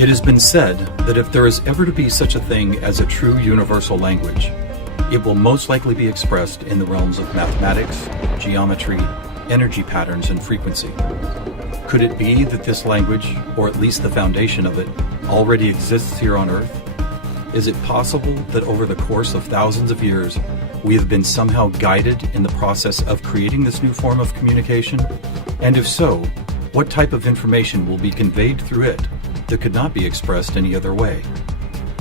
It has been said that if there is ever to be such a thing as a true universal language, it will most likely be expressed in the realms of mathematics, geometry, energy patterns, and frequency. Could it be that this language, or at least the foundation of it, already exists here on Earth? Is it possible that over the course of thousands of years, we have been somehow guided in the process of creating this new form of communication? And if so, what type of information will be conveyed through it that could not be expressed any other way?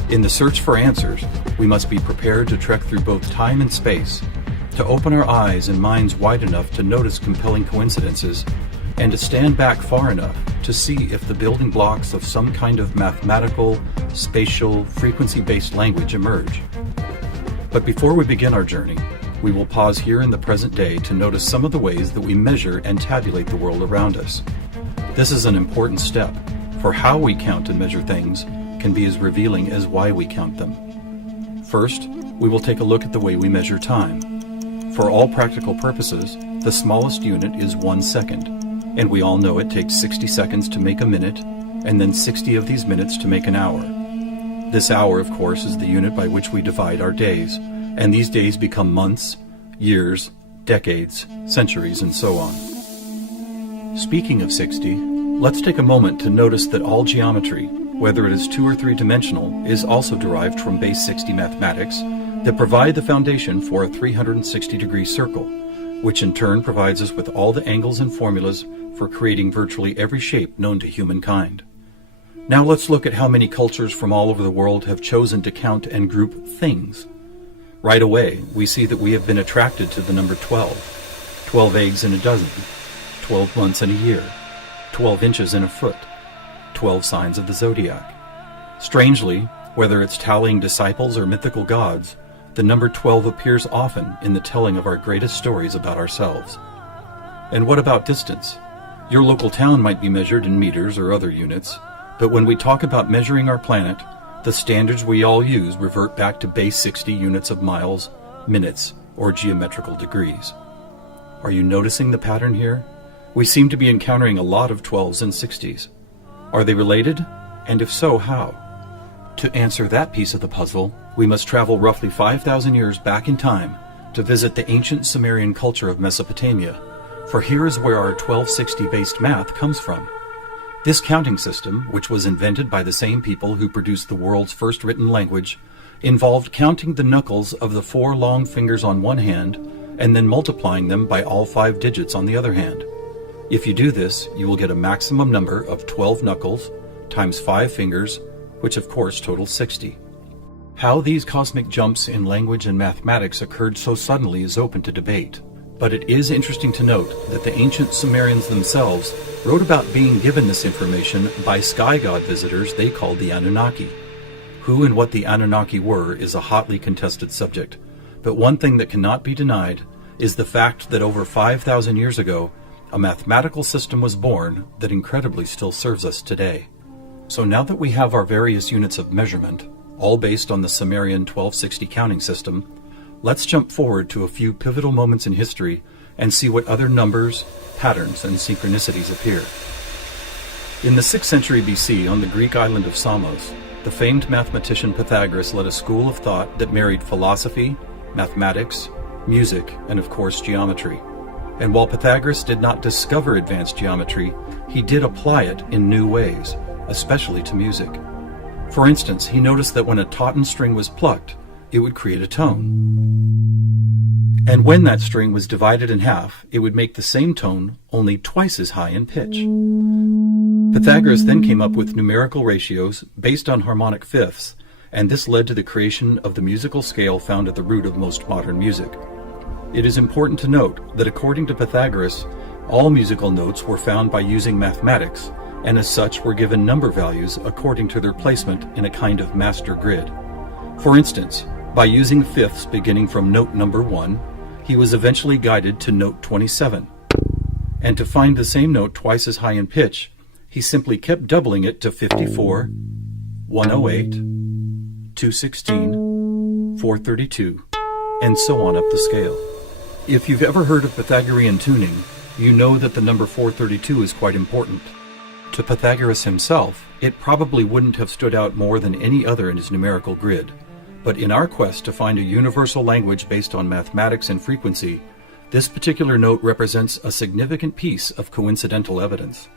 In the search for answers, we must be prepared to trek through both time and space, to open our eyes and minds wide enough to notice compelling coincidences, and to stand back far enough to see if the building blocks of some kind of mathematical, spatial, frequency-based language emerge. But before we begin our journey, we will pause here in the present day to notice some of the ways that we measure and tabulate the world around us. This is an important step, for how we count and measure things can be as revealing as why we count them. First, we will take a look at the way we measure time. For all practical purposes, the smallest unit is 1 second, and we all know it takes 60 seconds to make a minute, and then 60 of these minutes to make an hour. This hour, of course, is the unit by which we divide our days, and these days become months, years, decades, centuries, and so on. Speaking of 60, let's take a moment to notice that all geometry, whether it is 2 or 3 dimensional, is also derived from base 60 mathematics that provide the foundation for a 360-degree circle, which in turn provides us with all the angles and formulas for creating virtually every shape known to humankind. Now let's look at how many cultures from all over the world have chosen to count and group things. Right away, we see that we have been attracted to the number 12. 12 eggs in a dozen, 12 months in a year, 12 inches in a foot, 12 signs of the zodiac. Strangely, whether it's tallying disciples or mythical gods, the number 12 appears often in the telling of our greatest stories about ourselves. And what about distance? Your local town might be measured in meters or other units, but when we talk about measuring our planet, the standards we all use revert back to base 60 units of miles, minutes, or geometrical degrees. Are you noticing the pattern here? We seem to be encountering a lot of 12s and 60s. Are they related? And if so, how? To answer that piece of the puzzle, we must travel roughly 5,000 years back in time to visit the ancient Sumerian culture of Mesopotamia, for here is where our 1260-based math comes from. This counting system, which was invented by the same people who produced the world's first written language, involved counting the knuckles of the 4 long fingers on one hand and then multiplying them by all 5 digits on the other hand. If you do this, you will get a maximum number of 12 knuckles times 5 fingers, which of course totals 60. How these cosmic jumps in language and mathematics occurred so suddenly is open to debate. But it is interesting to note that the ancient Sumerians themselves wrote about being given this information by sky god visitors they called the Anunnaki. Who and what the Anunnaki were is a hotly contested subject, but one thing that cannot be denied is the fact that over 5,000 years ago, a mathematical system was born that incredibly still serves us today. So now that we have our various units of measurement, all based on the Sumerian 1260 counting system, let's jump forward to a few pivotal moments in history and see what other numbers, patterns, and synchronicities appear. In the 6th century BC, on the Greek island of Samos, the famed mathematician Pythagoras led a school of thought that married philosophy, mathematics, music, and of course geometry. And while Pythagoras did not discover advanced geometry, he did apply it in new ways, especially to music. For instance, he noticed that when a tauten string was plucked, it would create a tone. And when that string was divided in half, it would make the same tone only twice as high in pitch. Pythagoras then came up with numerical ratios based on harmonic fifths, and this led to the creation of the musical scale found at the root of most modern music. It is important to note that according to Pythagoras, all musical notes were found by using mathematics, and as such were given number values according to their placement in a kind of master grid. For instance, by using fifths beginning from note number 1, he was eventually guided to note 27. And to find the same note twice as high in pitch, he simply kept doubling it to 54, 108, 216, 432, and so on up the scale. If you've ever heard of Pythagorean tuning, you know that the number 432 is quite important. To Pythagoras himself, it probably wouldn't have stood out more than any other in his numerical grid. But in our quest to find a universal language based on mathematics and frequency, this particular note represents a significant piece of coincidental evidence.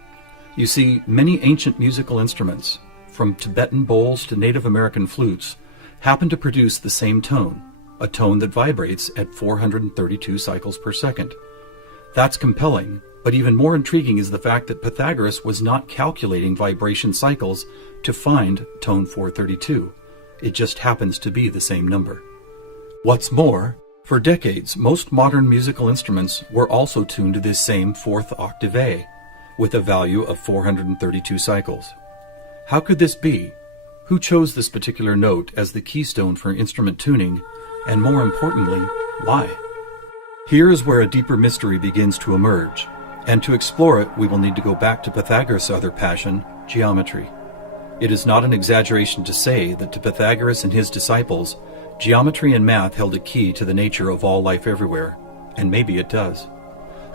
You see, many ancient musical instruments, from Tibetan bowls to Native American flutes, happen to produce the same tone, a tone that vibrates at 432 cycles per second. That's compelling, but even more intriguing is the fact that Pythagoras was not calculating vibration cycles to find tone 432. It just happens to be the same number. What's more, for decades, most modern musical instruments were also tuned to this same fourth octave A, with a value of 432 cycles. How could this be? Who chose this particular note as the keystone for instrument tuning, and more importantly, why? Here is where a deeper mystery begins to emerge, and to explore it, we will need to go back to Pythagoras' other passion, geometry. It is not an exaggeration to say that to Pythagoras and his disciples, geometry and math held a key to the nature of all life everywhere, and maybe it does.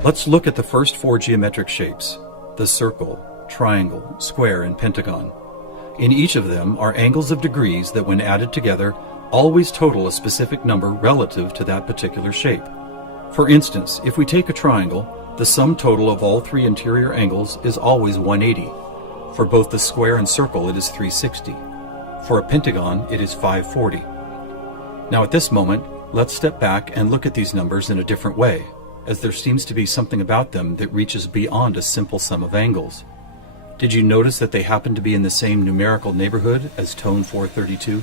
Let's look at the first four geometric shapes, the circle, triangle, square, and pentagon. In each of them are angles of degrees that, when added together, always total a specific number relative to that particular shape. For instance, if we take a triangle, the sum total of all three interior angles is always 180. For both the square and circle, it is 360. For a pentagon, it is 540. Now at this moment, let's step back and look at these numbers in a different way, as there seems to be something about them that reaches beyond a simple sum of angles. Did you notice that they happen to be in the same numerical neighborhood as tone 432?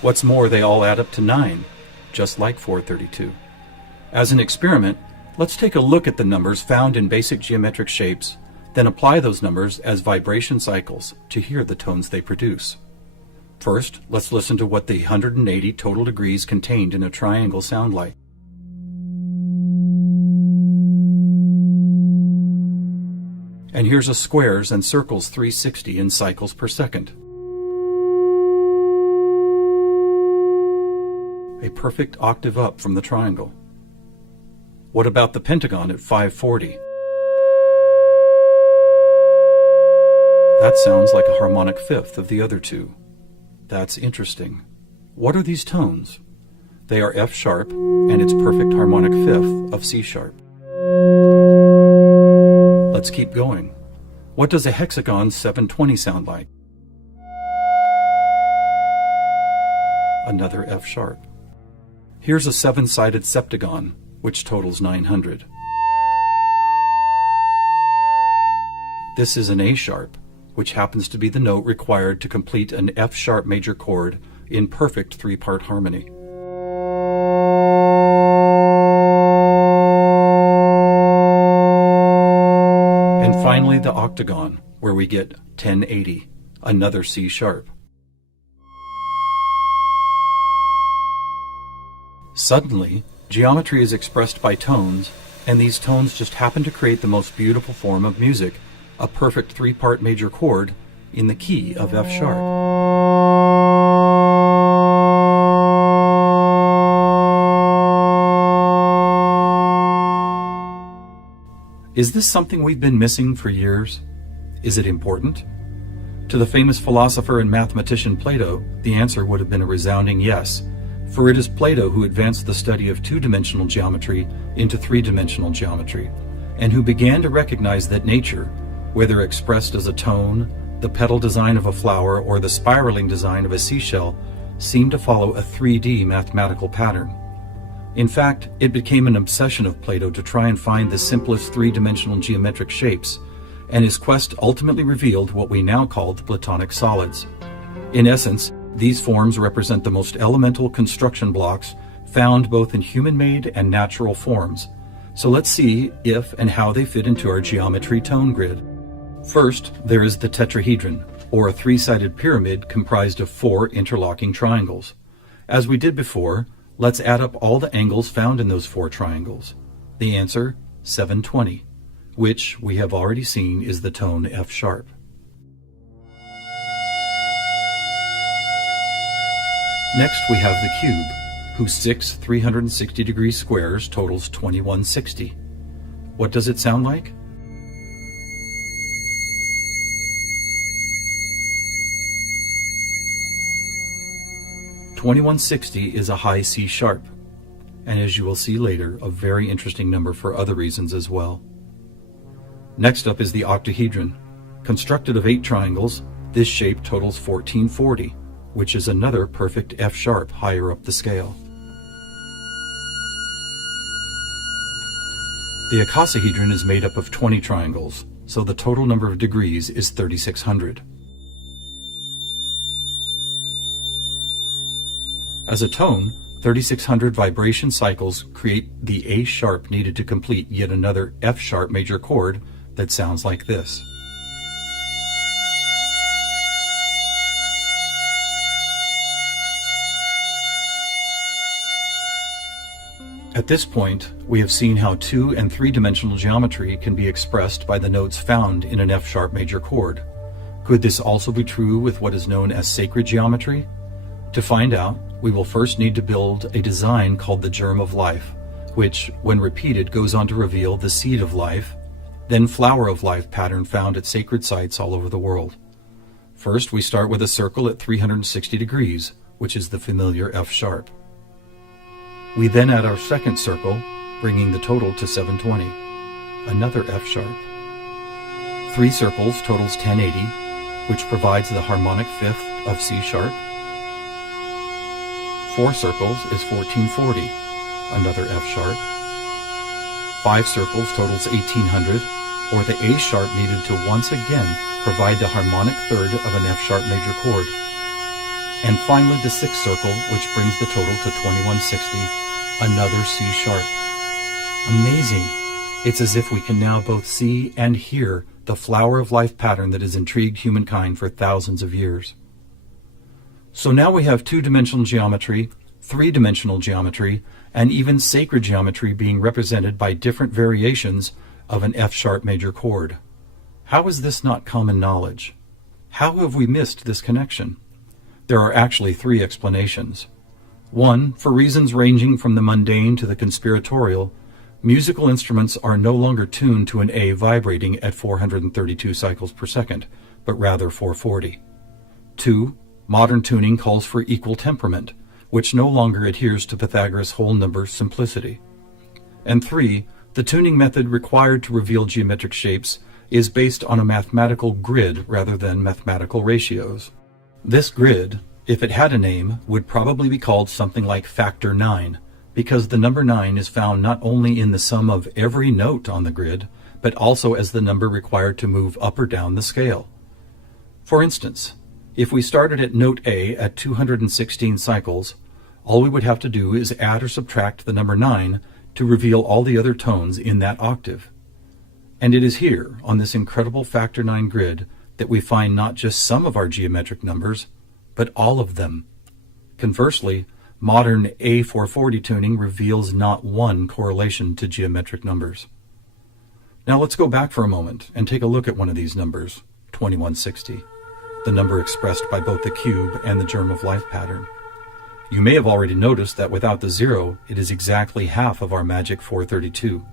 What's more, they all add up to 9, just like 432. As an experiment, let's take a look at the numbers found in basic geometric shapes, then apply those numbers as vibration cycles to hear the tones they produce. First, let's listen to what the 180 total degrees contained in a triangle sound like. And here's a squares and circles 360 in cycles per second. A perfect octave up from the triangle. What about the pentagon at 540? That sounds like a harmonic fifth of the other two. That's interesting. What are these tones? They are F sharp and its perfect harmonic fifth of C sharp. Let's keep going. What does a hexagon 720 sound like? Another F sharp. Here's a seven-sided septagon, which totals 900. This is an A sharp, which happens to be the note required to complete an F sharp major chord in perfect three-part harmony. And finally the octagon, where we get 1080, another C sharp. Suddenly, geometry is expressed by tones, and these tones just happen to create the most beautiful form of music, a perfect three-part major chord in the key of F sharp. Is this something we've been missing for years? Is it important? To the famous philosopher and mathematician Plato, the answer would have been a resounding yes, for it is Plato who advanced the study of two-dimensional geometry into three-dimensional geometry, and who began to recognize that nature, whether expressed as a tone, the petal design of a flower, or the spiraling design of a seashell, seemed to follow a 3D mathematical pattern. In fact, it became an obsession of Plato to try and find the simplest three-dimensional geometric shapes, and his quest ultimately revealed what we now call the Platonic solids. In essence, these forms represent the most elemental construction blocks found both in human-made and natural forms. So let's see if and how they fit into our geometry tone grid. First, there is the tetrahedron, or a three-sided pyramid comprised of four interlocking triangles. As we did before, let's add up all the angles found in those four triangles. The answer, 720, which we have already seen is the tone F sharp. Next we have the cube, whose six 360-degree squares totals 2160. What does it sound like? 2160 is a high C sharp, and as you will see later, a very interesting number for other reasons as well. Next up is the octahedron. Constructed of 8 triangles, this shape totals 1440, which is another perfect F sharp higher up the scale. The icosahedron is made up of 20 triangles, so the total number of degrees is 3600. As a tone, 3600 vibration cycles create the A sharp needed to complete yet another F sharp major chord that sounds like this. At this point, we have seen how 2- and 3-dimensional geometry can be expressed by the notes found in an F sharp major chord. Could this also be true with what is known as sacred geometry? To find out, we will first need to build a design called the germ of life, which, when repeated, goes on to reveal the seed of life, then flower of life pattern found at sacred sites all over the world. First, we start with a circle at 360 degrees, which is the familiar F sharp. We then add our second circle, bringing the total to 720, another F sharp. 3 circles totals 1080, which provides the harmonic fifth of C sharp. 4 circles is 1440, another F sharp. 5 circles totals 1800, or the A sharp needed to once again provide the harmonic third of an F sharp major chord. And finally the 6th circle, which brings the total to 2160, another C sharp. Amazing! It's as if we can now both see and hear the flower of life pattern that has intrigued humankind for thousands of years. So now we have 2-dimensional geometry, 3-dimensional geometry, and even sacred geometry being represented by different variations of an F sharp major chord. How is this not common knowledge? How have we missed this connection? There are actually 3 explanations. 1, for reasons ranging from the mundane to the conspiratorial, musical instruments are no longer tuned to an A vibrating at 432 cycles per second, but rather 440. 2, modern tuning calls for equal temperament, which no longer adheres to Pythagoras' whole number simplicity. And 3, the tuning method required to reveal geometric shapes is based on a mathematical grid rather than mathematical ratios. This grid, if it had a name, would probably be called something like factor 9, because the number 9 is found not only in the sum of every note on the grid, but also as the number required to move up or down the scale. For instance, if we started at note A at 216 cycles, all we would have to do is add or subtract the number 9 to reveal all the other tones in that octave. And it is here, on this incredible factor 9 grid, that we find not just some of our geometric numbers, but all of them. Conversely, modern A440 tuning reveals not one correlation to geometric numbers. Now let's go back for a moment and take a look at one of these numbers, 2160, the number expressed by both the cube and the germ of life pattern. You may have already noticed that without the 0, it is exactly half of our magic 432.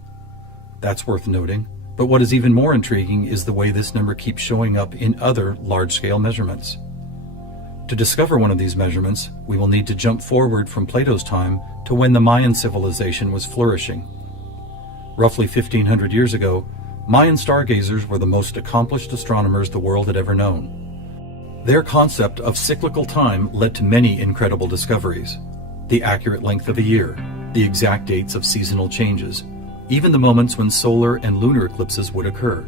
That's worth noting, but what is even more intriguing is the way this number keeps showing up in other large-scale measurements. To discover one of these measurements, we will need to jump forward from Plato's time to when the Mayan civilization was flourishing. Roughly 1500 years ago, Mayan stargazers were the most accomplished astronomers the world had ever known. Their concept of cyclical time led to many incredible discoveries: the accurate length of a year, the exact dates of seasonal changes, even the moments when solar and lunar eclipses would occur.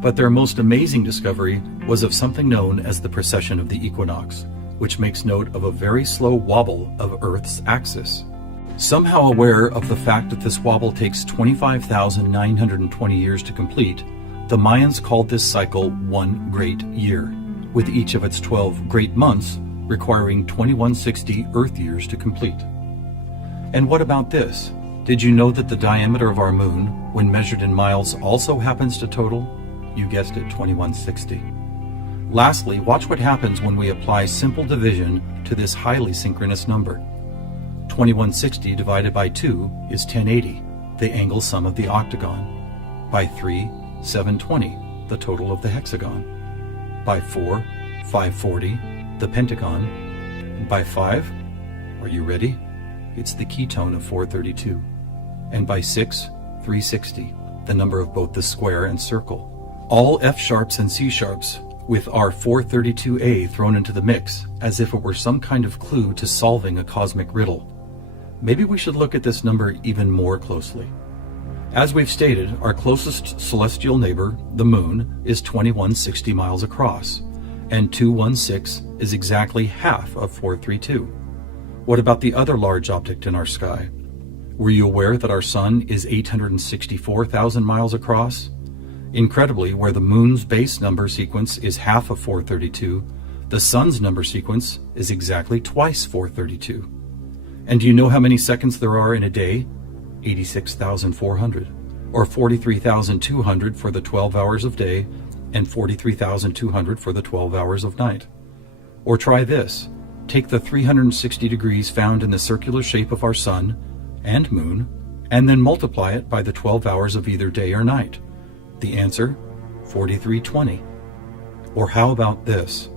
But their most amazing discovery was of something known as the precession of the equinox, which makes note of a very slow wobble of Earth's axis. Somehow aware of the fact that this wobble takes 25,920 years to complete, the Mayans called this cycle one great year, with each of its 12 great months requiring 2160 Earth years to complete. And what about this? Did you know that the diameter of our moon, when measured in miles, also happens to total, you guessed it, 2160? Lastly, watch what happens when we apply simple division to this highly synchronous number. 2160 divided by 2 is 1080, the angle sum of the octagon. By 3, 720, the total of the hexagon. By 4, 540, the pentagon. And by 5, Are you ready? It's the ketone of 432. And by 6, 360, the number of both the square and circle. All F sharps and C sharps, with our 432A thrown into the mix, as if it were some kind of clue to solving a cosmic riddle. Maybe we should look at this number even more closely. As we've stated, our closest celestial neighbor, the Moon, is 2160 miles across, and 216 is exactly half of 432. What about the other large object in our sky? Were you aware that our Sun is 864,000 miles across? Incredibly, where the Moon's base number sequence is half of 432, the Sun's number sequence is exactly twice 432. And do you know how many seconds there are in a day? 86,400, or 43,200 for the 12 hours of day, and 43,200 for the 12 hours of night. Or try this. Take the 360 degrees found in the circular shape of our Sun and Moon, and then multiply it by the 12 hours of either day or night. The answer, 4320. Or how about this?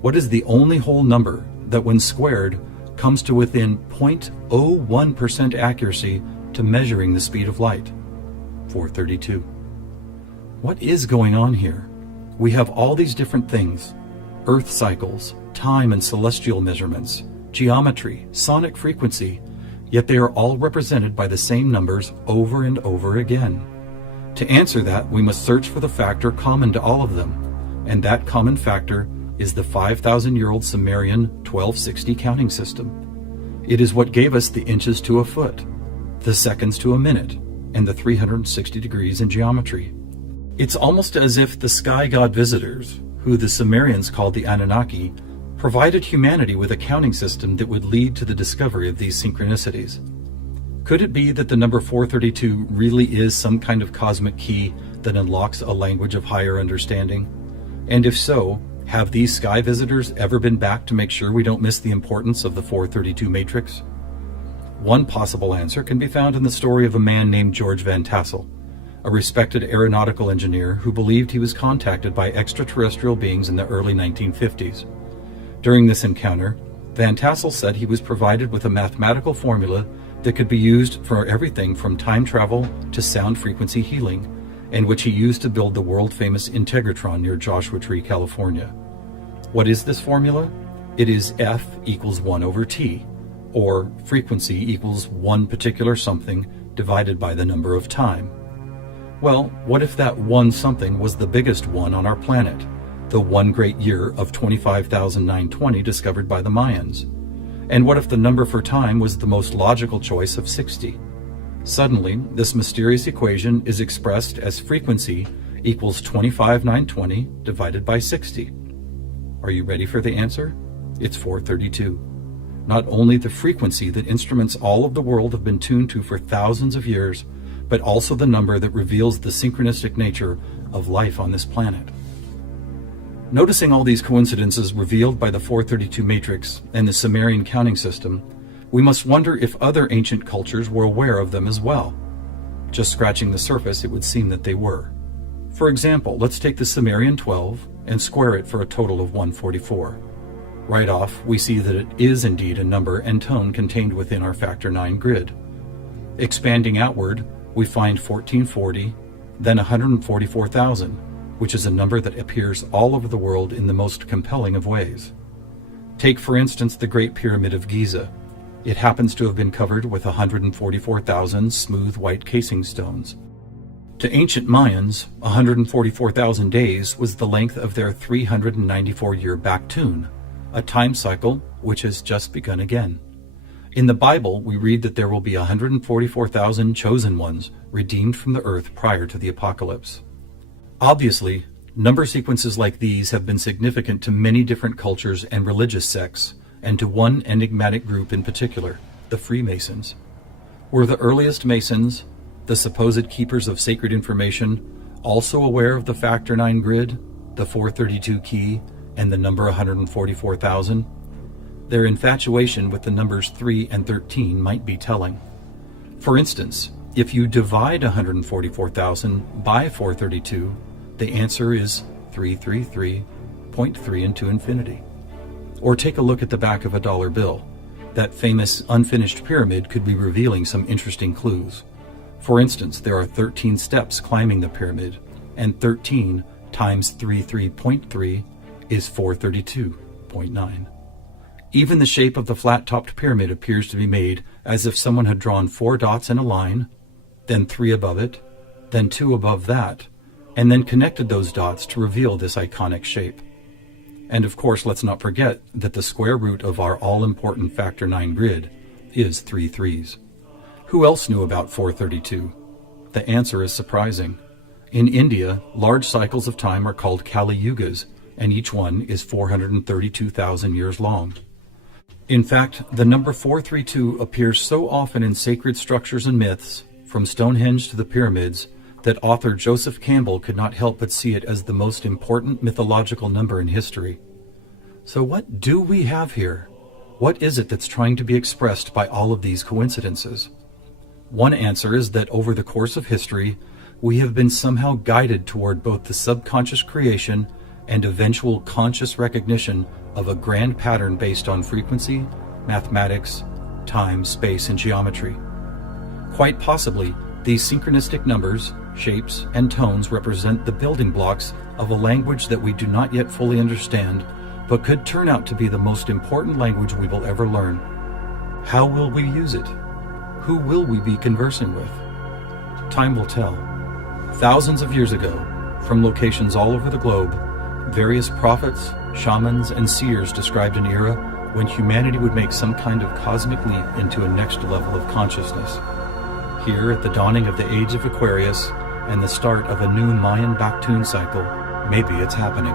What is the only whole number that when squared comes to within 0.01% accuracy to measuring the speed of light? 432. What is going on here? We have all these different things: Earth cycles, time and celestial measurements, geometry, sonic frequency, yet they are all represented by the same numbers over and over again. To answer that, we must search for the factor common to all of them, and that common factor is the 5,000-year-old Sumerian 1260 counting system. It is what gave us the inches to a foot, the seconds to a minute, and the 360 degrees in geometry. It's almost as if the sky god visitors, who the Sumerians called the Anunnaki, provided humanity with a counting system that would lead to the discovery of these synchronicities. Could it be that the number 432 really is some kind of cosmic key that unlocks a language of higher understanding? And if so, have these sky visitors ever been back to make sure we don't miss the importance of the 432 matrix? One possible answer can be found in the story of a man named George Van Tassel, a respected aeronautical engineer who believed he was contacted by extraterrestrial beings in the early 1950s. During this encounter, Van Tassel said he was provided with a mathematical formula that could be used for everything from time travel to sound frequency healing, and which he used to build the world-famous Integratron near Joshua Tree, California. What is this formula? It is F equals 1 over T, or frequency equals one particular something divided by the number of time. Well, what if that one something was the biggest one on our planet, the one great year of 25,920 discovered by the Mayans? And what if the number for time was the most logical choice of 60? Suddenly, this mysterious equation is expressed as frequency equals 25,920 divided by 60. Are you ready for the answer? It's 432. Not only the frequency that instruments all of the world have been tuned to for thousands of years, but also the number that reveals the synchronistic nature of life on this planet. Noticing all these coincidences revealed by the 432 matrix and the Sumerian counting system, we must wonder if other ancient cultures were aware of them as well. Just scratching the surface, it would seem that they were. For example, let's take the Sumerian 12 and square it for a total of 144. Right off, we see that it is indeed a number and tone contained within our factor 9 grid. Expanding outward, we find 1440, then 144,000, which is a number that appears all over the world in the most compelling of ways. Take, for instance, the Great Pyramid of Giza. It happens to have been covered with 144,000 smooth white casing stones. To ancient Mayans, 144,000 days was the length of their 394-year back tune, a time cycle which has just begun again. In the Bible, we read that there will be 144,000 chosen ones redeemed from the earth prior to the apocalypse. Obviously, number sequences like these have been significant to many different cultures and religious sects, and to one enigmatic group in particular, the Freemasons. Were the earliest Masons, the supposed keepers of sacred information, also aware of the factor 9 grid, the 432 key, and the number 144,000? Their infatuation with the numbers 3 and 13 might be telling. For instance, if you divide 144,000 by 432, the answer is 333.3 into infinity. Or take a look at the back of a dollar bill. That famous unfinished pyramid could be revealing some interesting clues. For instance, there are 13 steps climbing the pyramid, and 13 times 33.3 is 432.9. Even the shape of the flat-topped pyramid appears to be made as if someone had drawn 4 dots in a line, then 3 above it, then 2 above that, and then connected those dots to reveal this iconic shape. And of course, let's not forget that the square root of our all-important factor 9 grid is 3 threes. Who else knew about 432? The answer is surprising. In India, large cycles of time are called Kali Yugas, and each one is 432,000 years long. In fact, the number 432 appears so often in sacred structures and myths, from Stonehenge to the pyramids, that author Joseph Campbell could not help but see it as the most important mythological number in history. So what do we have here? What is it that's trying to be expressed by all of these coincidences? One answer is that over the course of history, we have been somehow guided toward both the subconscious creation and eventual conscious recognition of a grand pattern based on frequency, mathematics, time, space, and geometry. Quite possibly, these synchronistic numbers, shapes, and tones represent the building blocks of a language that we do not yet fully understand, but could turn out to be the most important language we will ever learn. How will we use it? Who will we be conversing with? Time will tell. Thousands of years ago, from locations all over the globe, various prophets, shamans, and seers described an era when humanity would make some kind of cosmic leap into a next level of consciousness. Here, at the dawning of the age of Aquarius and the start of a new Mayan Baktun cycle, maybe it's happening.